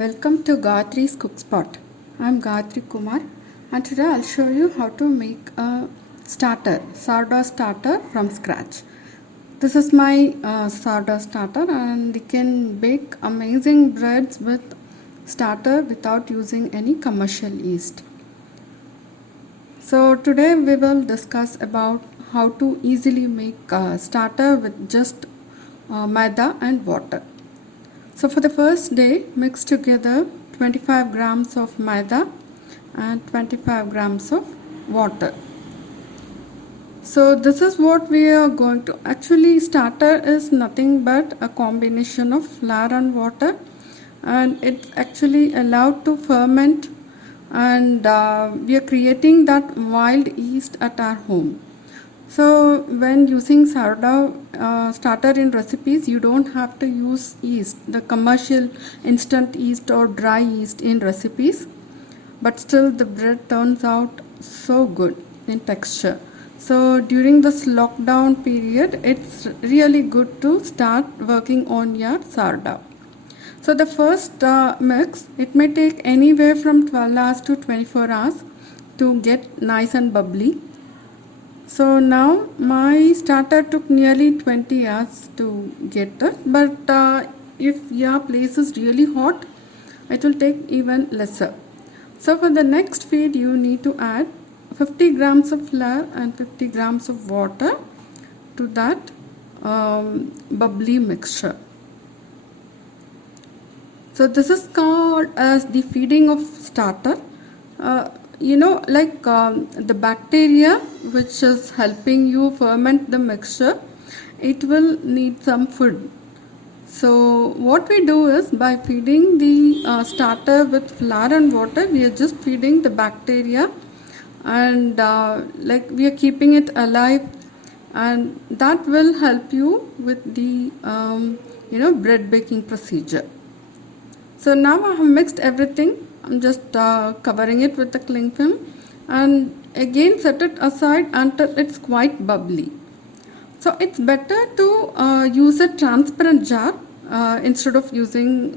Welcome to Gayathri's Cook Spot. I'm Gayathri Kumar and today I'll show you how to make a sourdough starter from scratch. This is my sourdough starter and you can bake amazing breads with starter without using any commercial yeast. So today we will discuss about how to easily make a starter with just maida and water. So for the first day, mix together 25 grams of maida and 25 grams of water. So this is what we are going to, actually starter is nothing but a combination of flour and water, and it's actually allowed to ferment, and we are creating that wild yeast at our home. So when using sourdough starter in recipes, you don't have to use yeast, the commercial instant yeast or dry yeast in recipes, but still the bread turns out so good in texture. So during this lockdown period, it's really good to start working on your sourdough. So the first mix, it may take anywhere from 12 hours to 24 hours to get nice and bubbly. So now my starter took nearly 20 hours to get it, but if your place is really hot, it will take even lesser. So for the next feed, you need to add 50 grams of flour and 50 grams of water to that bubbly mixture. So this is called as the feeding of starter. The bacteria which is helping you ferment the mixture, it will need some food. So what we do is, by feeding the starter with flour and water, we are just feeding the bacteria, and we are keeping it alive, and that will help you with the bread baking procedure. So now I have mixed everything. I'm just covering it with the cling film and again set it aside until it's quite bubbly. So it's better to use a transparent jar instead of using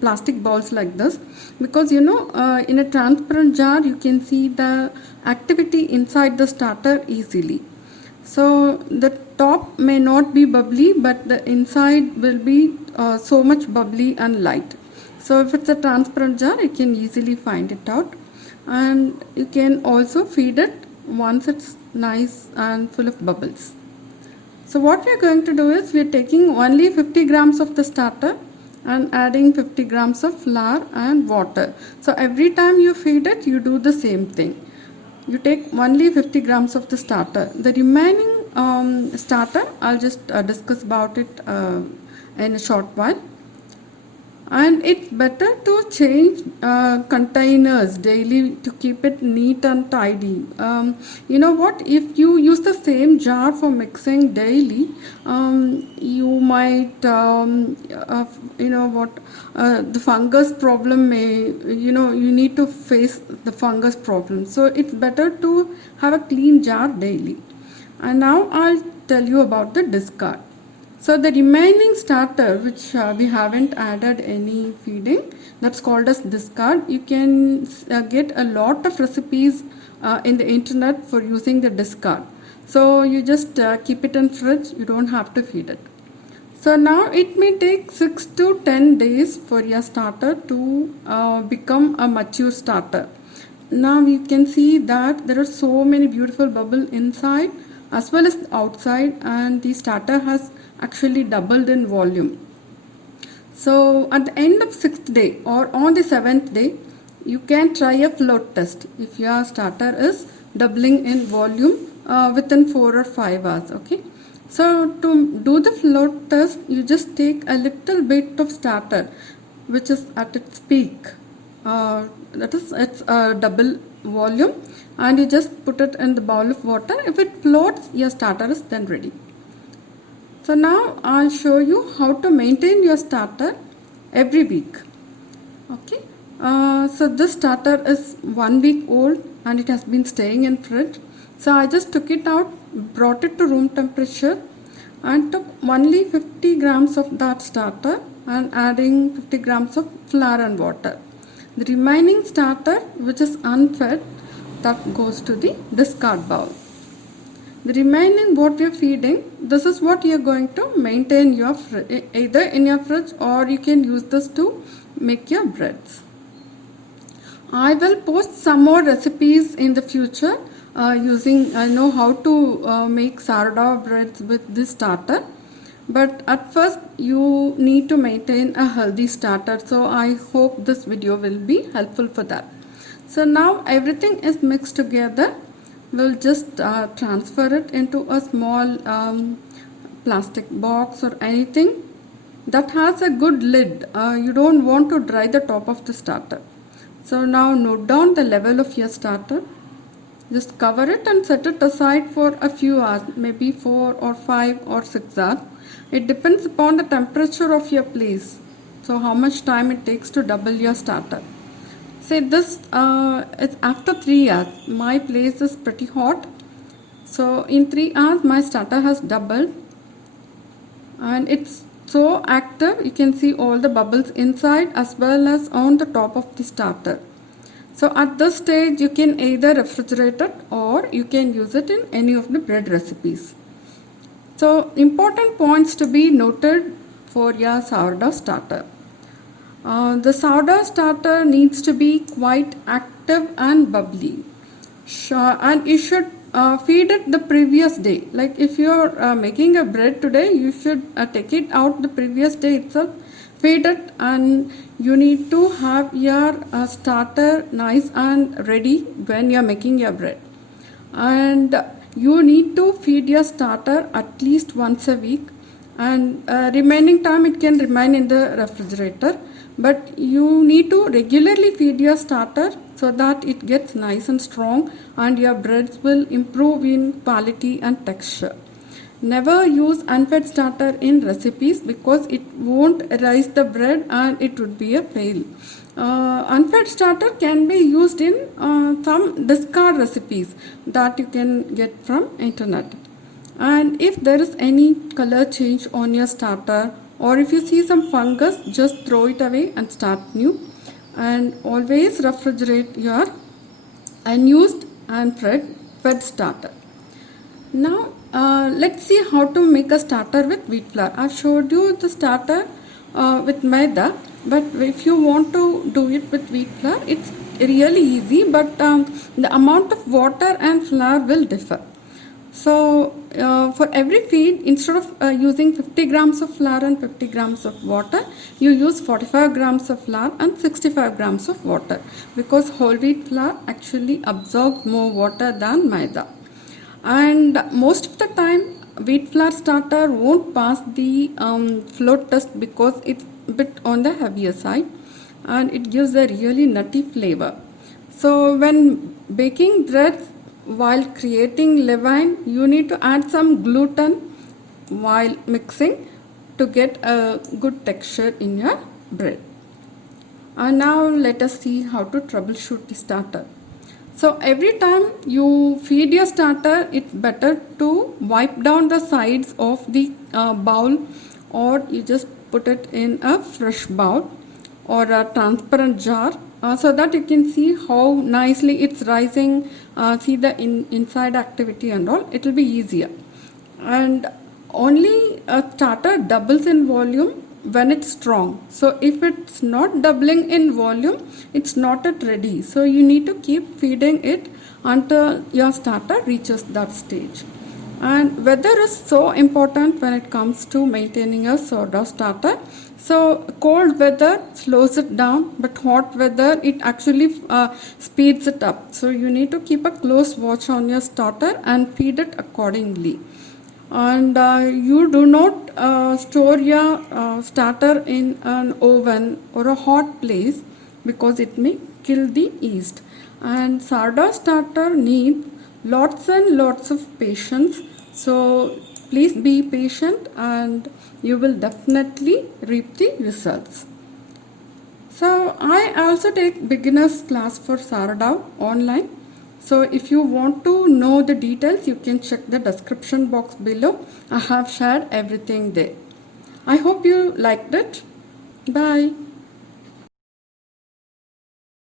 plastic bowls like this, because in a transparent jar you can see the activity inside the starter easily. So the top may not be bubbly, but the inside will be so much bubbly and light. So if it's a transparent jar, you can easily find it out, and you can also feed it once it's nice and full of bubbles. So what we are going to do is, we are taking only 50 grams of the starter and adding 50 grams of flour and water. So every time you feed it, you do the same thing. You take only 50 grams of the starter. The remaining starter, I'll just discuss about it in a short while. And it's better to change containers daily to keep it neat and tidy. If you use the same jar for mixing daily, you might the fungus problem may, you need to face the fungus problem. So it's better to have a clean jar daily. And now I'll tell you about the discard. So the remaining starter, which we haven't added any feeding, that's called as discard. You can get a lot of recipes in the internet for using the discard. So you just keep it in fridge, you don't have to feed it. So now it may take 6 to 10 days for your starter to become a mature starter. Now you can see that there are so many beautiful bubbles inside as well as outside, and the starter has actually doubled in volume. So at the end of 6th day or on the 7th day, you can try a float test if your starter is doubling in volume within 4 or 5 hours. Okay, so to do the float test, you just take a little bit of starter which is at its peak, that is, it's a double volume, and you just put it in the bowl of water. If it floats, your starter is then ready. So now I'll show you how to maintain your starter every week. Okay, so this starter is 1 week old and it has been staying in fridge. So I just took it out, brought it to room temperature, and took only 50 grams of that starter and adding 50 grams of flour and water. The remaining starter, which is unfed, that goes to the discard bowl. The remaining what we are feeding, this is what you are going to maintain your either in your fridge, or you can use this to make your breads. I will post some more recipes in the future using, I know how to make sourdough breads with this starter. But at first you need to maintain a healthy starter. So I hope this video will be helpful for that. So now everything is mixed together. We'll just transfer it into a small plastic box or anything that has a good lid. You don't want to dry the top of the starter. So now note down the level of your starter. Just cover it and set it aside for a few hours, maybe 4 or 5 or 6 hours. It depends upon the temperature of your place. So how much time it takes to double your starter. Say this it's after 3 hours. My place is pretty hot. So in 3 hours my starter has doubled. And it's so active, you can see all the bubbles inside as well as on the top of the starter. So at this stage you can either refrigerate it or you can use it in any of the bread recipes. So important points to be noted for your sourdough starter. The sourdough starter needs to be quite active and bubbly. And you should feed it the previous day. Like if you're making a bread today, you should take it out the previous day itself, feed it, and you need to have your starter nice and ready when you're making your bread. And you need to feed your starter at least once a week, and remaining time it can remain in the refrigerator, but you need to regularly feed your starter so that it gets nice and strong and your breads will improve in quality and texture. Never use unfed starter in recipes because it won't rise the bread and it would be a fail. Unfed starter can be used in some discard recipes that you can get from internet. And if there is any color change on your starter, or if you see some fungus, just throw it away and start new. And always refrigerate your unused and fed starter. Now let's see how to make a starter with wheat flour. I've showed you the starter with maida, but if you want to do it with wheat flour, it's really easy, but the amount of water and flour will differ. So for every feed, instead of using 50 grams of flour and 50 grams of water, you use 45 grams of flour and 65 grams of water, because whole wheat flour actually absorbs more water than maida. And most of the time wheat flour starter won't pass the float test because it's a bit on the heavier side and it gives a really nutty flavor. So when baking breads, while creating levain, you need to add some gluten while mixing to get a good texture in your bread. And now let us see how to troubleshoot the starter. So every time you feed your starter, it's better to wipe down the sides of the bowl, or you just put it in a fresh bowl or a transparent jar so that you can see how nicely it's rising, see the inside activity and all. It will be easier. And only a starter doubles in volume when it's strong. So if it's not doubling in volume, it's not yet ready. So you need to keep feeding it until your starter reaches that stage. And weather is so important when it comes to maintaining a sourdough starter. So cold weather slows it down, but hot weather it actually speeds it up. So you need to keep a close watch on your starter and feed it accordingly. And you do not store your starter in an oven or a hot place because it may kill the yeast. And sourdough starter needs lots and lots of patience. So please be patient and you will definitely reap the results. So I also take beginners class for sourdough online. So if you want to know the details, you can check the description box below. I have shared everything there. I hope you liked it. Bye.